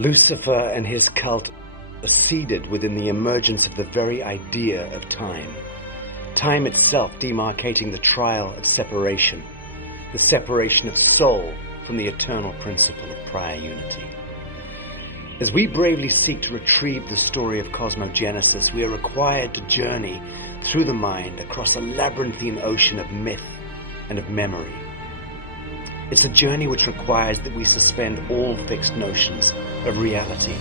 Lucifer and his cult are seeded within the emergence of the very idea of time. Time itself demarcating the trial of separation, the separation of soul from the eternal principle of prior unity. As we bravely seek to retrieve the story of cosmogenesis, we are required to journey through the mind across a labyrinthine ocean of myth and of memory. It's a journey which requires that we suspend all fixed notions of reality,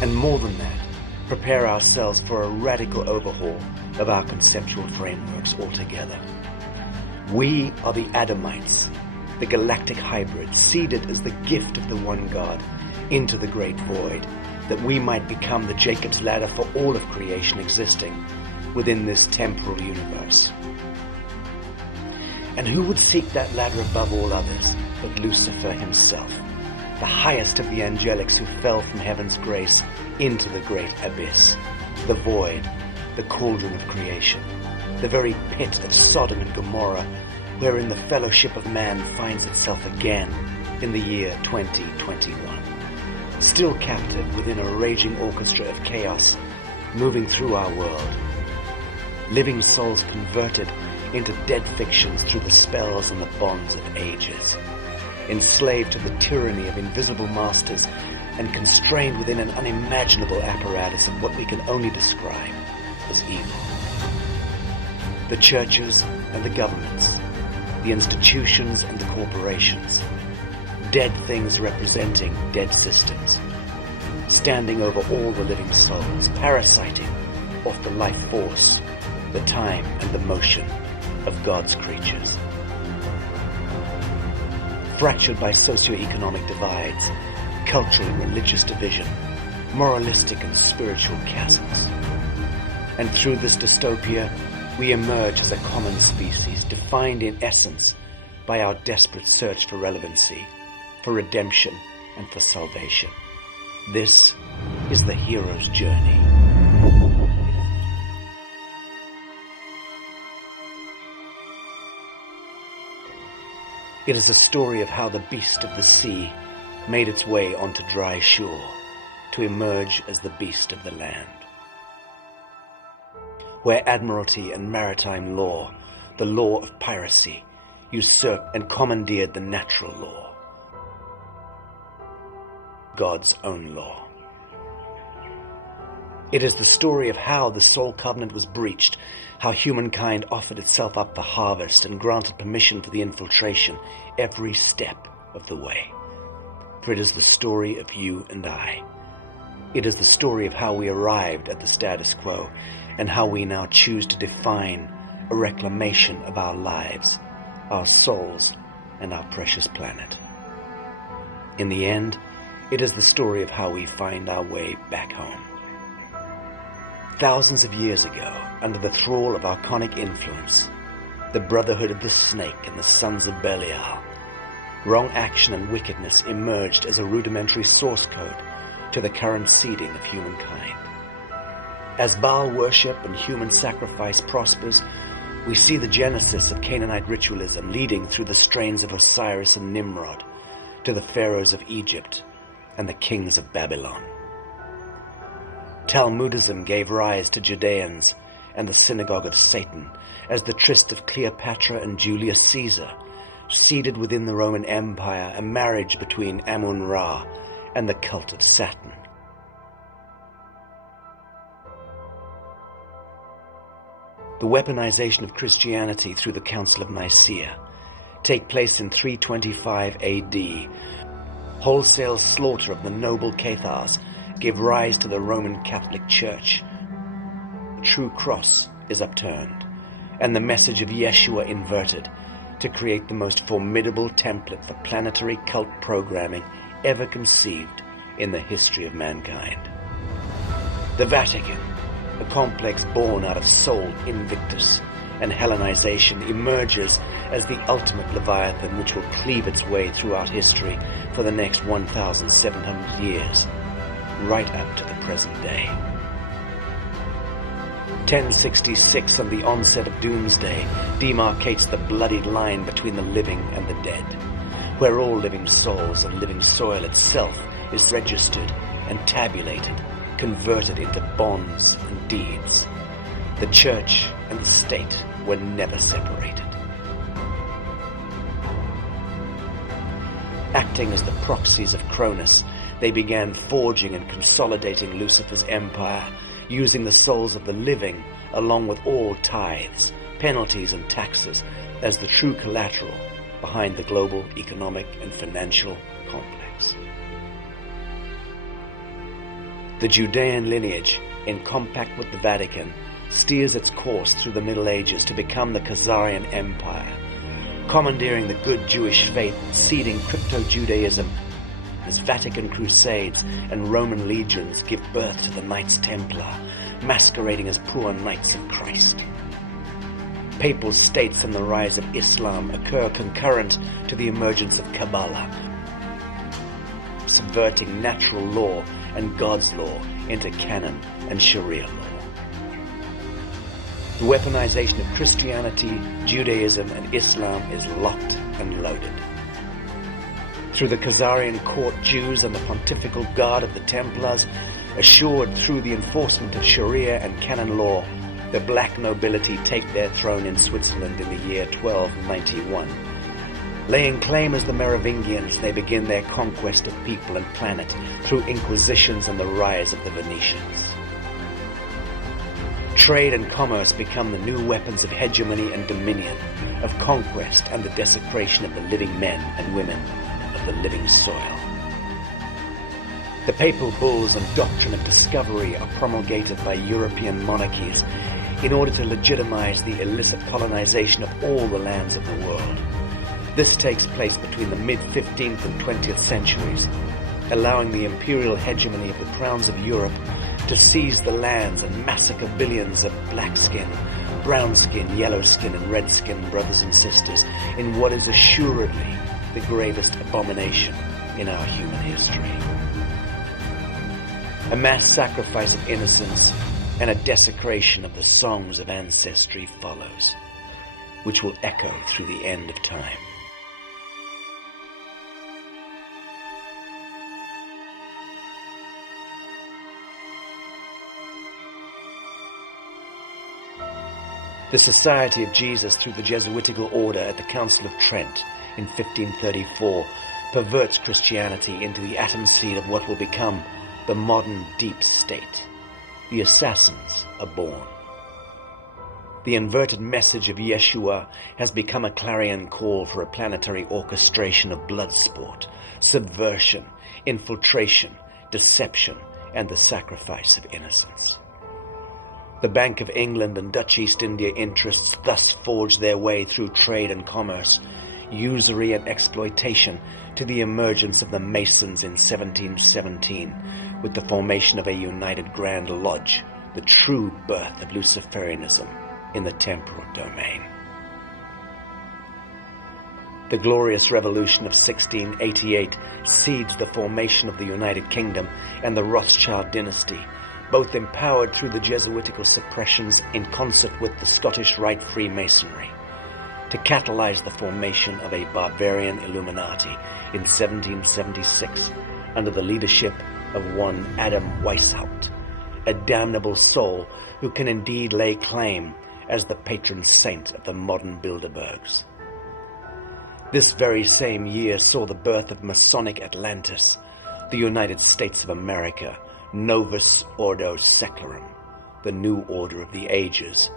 and more than that, prepare ourselves for a radical overhaul of our conceptual frameworks altogether. We are the Adamites, the galactic hybrids, seeded as the gift of the one God into the great void, that we might become the Jacob's ladder for all of creation existing within this temporal universe. And who would seek that ladder above all others but Lucifer himself, the highest of the angelics who fell from heaven's grace into the great abyss, the void, the cauldron of creation, the very pit of Sodom and Gomorrah, wherein the fellowship of man finds itself again in the year 2021, still captive within a raging orchestra of chaos moving through our world. Living souls converted into dead fictions through the spells and the bonds of ages, enslaved to the tyranny of invisible masters and constrained within an unimaginable apparatus of what we can only describe as evil. The churches and the governments, the institutions and the corporations, dead things representing dead systems, standing over all the living souls, parasiting off the life force, the time and the motion of God's creatures. Fractured by socio-economic divides, cultural and religious division, moralistic and spiritual chasms. And through this dystopia, we emerge as a common species, defined in essence by our desperate search for relevancy, for redemption, and for salvation. This is the hero's journey. It is a story of how the beast of the sea made its way onto dry shore to emerge as the beast of the land, where admiralty and maritime law, the law of piracy, usurped and commandeered the natural law, God's own law. It is the story of how the soul covenant was breached, how humankind offered itself up for harvest and granted permission for the infiltration every step of the way. For it is the story of you and I. It is the story of how we arrived at the status quo and how we now choose to define a reclamation of our lives, our souls, and our precious planet. In the end, it is the story of how we find our way back home. Thousands of years ago, under the thrall of archonic influence, the brotherhood of the snake and the sons of Belial, wrong action and wickedness emerged as a rudimentary source code to the current seeding of humankind. As Baal worship and human sacrifice prospers, we see the genesis of Canaanite ritualism leading through the strains of Osiris and Nimrod to the pharaohs of Egypt and the kings of Babylon. Talmudism gave rise to Judeans and the synagogue of Satan as the tryst of Cleopatra and Julius Caesar, seeded within the Roman Empire a marriage between Amun-Ra and the cult of Saturn. The weaponization of Christianity through the Council of Nicaea take place in 325 AD. Wholesale slaughter of the noble Cathars give rise to the Roman Catholic Church. The true cross is upturned, and the message of Yeshua inverted to create the most formidable template for planetary cult programming ever conceived in the history of mankind. The Vatican, a complex born out of Sol Invictus and Hellenization, emerges as the ultimate Leviathan which will cleave its way throughout history for the next 1,700 years, right up to the present day. 1066 and the onset of Doomsday demarcates the bloodied line between the living and the dead, where all living souls and living soil itself is registered and tabulated, converted into bonds and deeds. The church and the state were never separated. Acting as the proxies of Cronus, they began forging and consolidating Lucifer's empire, using the souls of the living, along with all tithes, penalties, and taxes, as the true collateral behind the global economic and financial complex. The Judean lineage, in compact with the Vatican, steers its course through the Middle Ages to become the Khazarian Empire, commandeering the good Jewish faith, seeding crypto-Judaism as Vatican crusades and Roman legions give birth to the Knights Templar, masquerading as poor knights of Christ. Papal states and the rise of Islam occur concurrent to the emergence of Kabbalah, subverting natural law and God's law into canon and Sharia law. The weaponization of Christianity, Judaism, and Islam is locked and loaded. Through the Khazarian court, Jews and the pontifical guard of the Templars, assured through the enforcement of Sharia and canon law, the black nobility take their throne in Switzerland in the year 1291. Laying claim as the Merovingians, they begin their conquest of people and planet through inquisitions and the rise of the Venetians. Trade and commerce become the new weapons of hegemony and dominion, of conquest and the desecration of the living men and women of the living soil. The papal bulls and doctrine of discovery are promulgated by European monarchies in order to legitimize the illicit colonization of all the lands of the world. This takes place between the mid-15th and 20th centuries, allowing the imperial hegemony of the crowns of Europe to seize the lands and massacre billions of black-skin, brown-skin, yellow-skin, and red-skin brothers and sisters in what is assuredly the gravest abomination in our human history. A mass sacrifice of innocence and a desecration of the songs of ancestry follows, which will echo through the end of time. The Society of Jesus, through the Jesuitical order at the Council of Trent in 1534, perverts Christianity into the atom seed of what will become the modern deep state. The assassins are born. The inverted message of Yeshua has become a clarion call for a planetary orchestration of blood sport, subversion, infiltration, deception, and the sacrifice of innocence. The Bank of England and Dutch East India interests thus forge their way through trade and commerce, usury and exploitation, to the emergence of the Masons in 1717, with the formation of a united Grand Lodge, the true birth of Luciferianism in the temporal domain. The Glorious Revolution of 1688 seeds the formation of the United Kingdom and the Rothschild dynasty, both empowered through the Jesuitical suppressions in concert with the Scottish Rite Freemasonry, to catalyze the formation of a barbarian Illuminati in 1776 under the leadership of one Adam Weishaupt, a damnable soul who can indeed lay claim as the patron saint of the modern Bilderbergs. This very same year saw the birth of Masonic Atlantis, the United States of America, Novus Ordo Seclorum, the new order of the ages,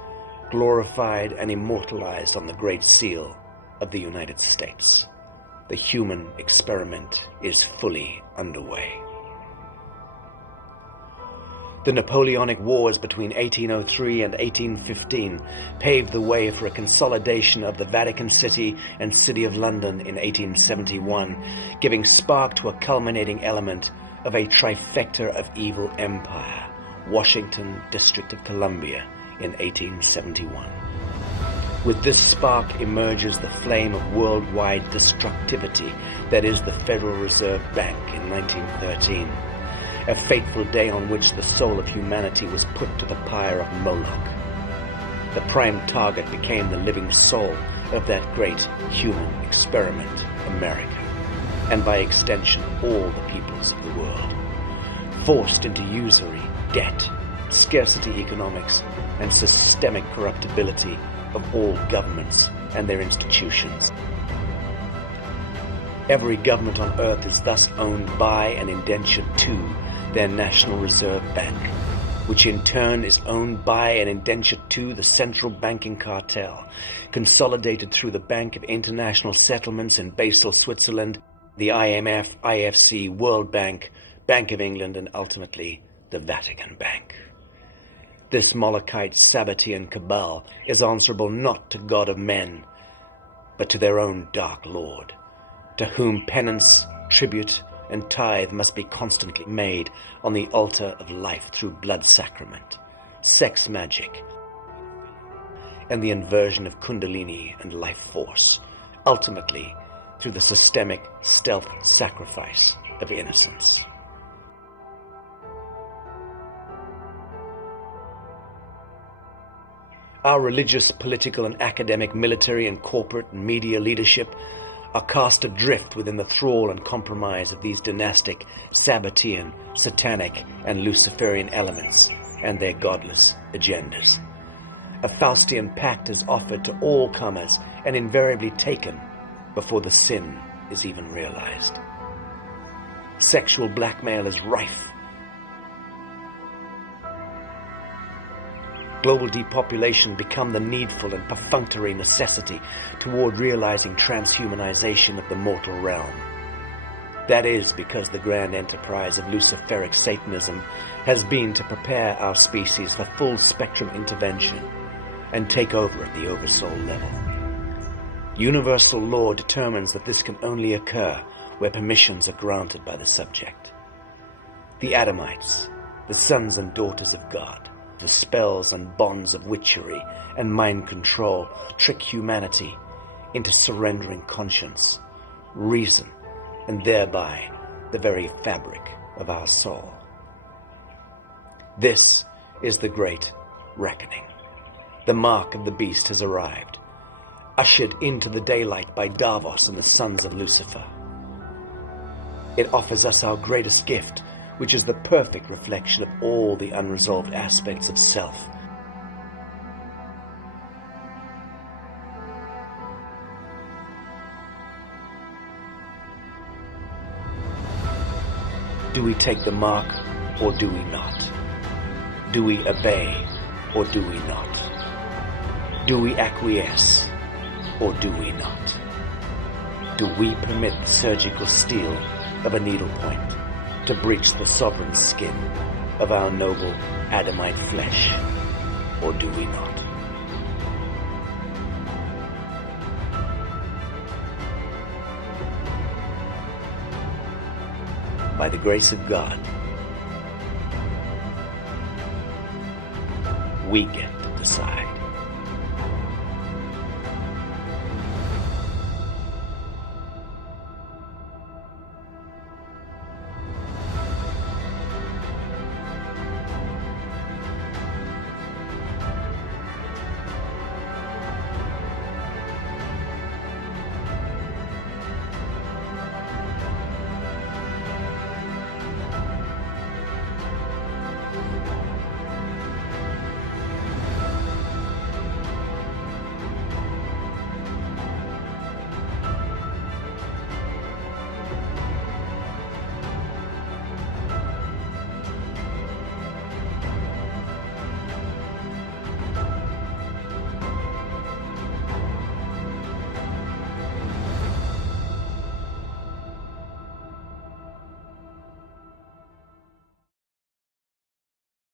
glorified and immortalized on the Great Seal of the United States. The human experiment is fully underway. The Napoleonic Wars between 1803 and 1815 paved the way for a consolidation of the Vatican City and City of London in 1871, giving spark to a culminating element of a trifecta of evil empire, Washington, District of Columbia, in 1871. With this spark emerges the flame of worldwide destructivity that is the Federal Reserve Bank in 1913, a fateful day on which the soul of humanity was put to the pyre of Moloch. The prime target became the living soul of that great human experiment, America, and by extension all the peoples of the world. forced into usury, debt, scarcity economics, and systemic corruptibility of all governments and their institutions. Every government on earth is thus owned by and indentured to their National Reserve Bank, which in turn is owned by and indentured to the central banking cartel, consolidated through the Bank of International Settlements in Basel, Switzerland, the IMF, IFC, World Bank, Bank of England, and ultimately the Vatican Bank. This Molokite Sabbatean cabal is answerable not to God of men, but to their own dark lord, to whom penance, tribute, and tithe must be constantly made on the altar of life through blood sacrament, sex magic, and the inversion of kundalini and life force, ultimately through the systemic stealth sacrifice of innocence. Our religious, political, and academic, military, and corporate and media leadership are cast adrift within the thrall and compromise of these dynastic, Sabbatean, satanic, and Luciferian elements and their godless agendas. A Faustian pact is offered to all comers and invariably taken before the sin is even realized. Sexual blackmail is rife. Global depopulation become the needful and perfunctory necessity toward realizing transhumanization of the mortal realm. That is because the grand enterprise of Luciferic Satanism has been to prepare our species for full spectrum intervention and take over at the oversoul level. Universal law determines that this can only occur where permissions are granted by the subject. The Adamites, the sons and daughters of God, the spells and bonds of witchery and mind control trick humanity into surrendering conscience, reason, and thereby the very fabric of our soul. This is the great reckoning. The mark of the beast has arrived, ushered into the daylight by Davos and the sons of Lucifer. It offers us our greatest gift, which is the perfect reflection of all the unresolved aspects of self. Do we take the mark, or do we not? Do we obey, or do we not? Do we acquiesce, or do we not? Do we permit the surgical steel of a needlepoint to breach the sovereign skin of our noble Adamite flesh, or do we not? By the grace of God, we get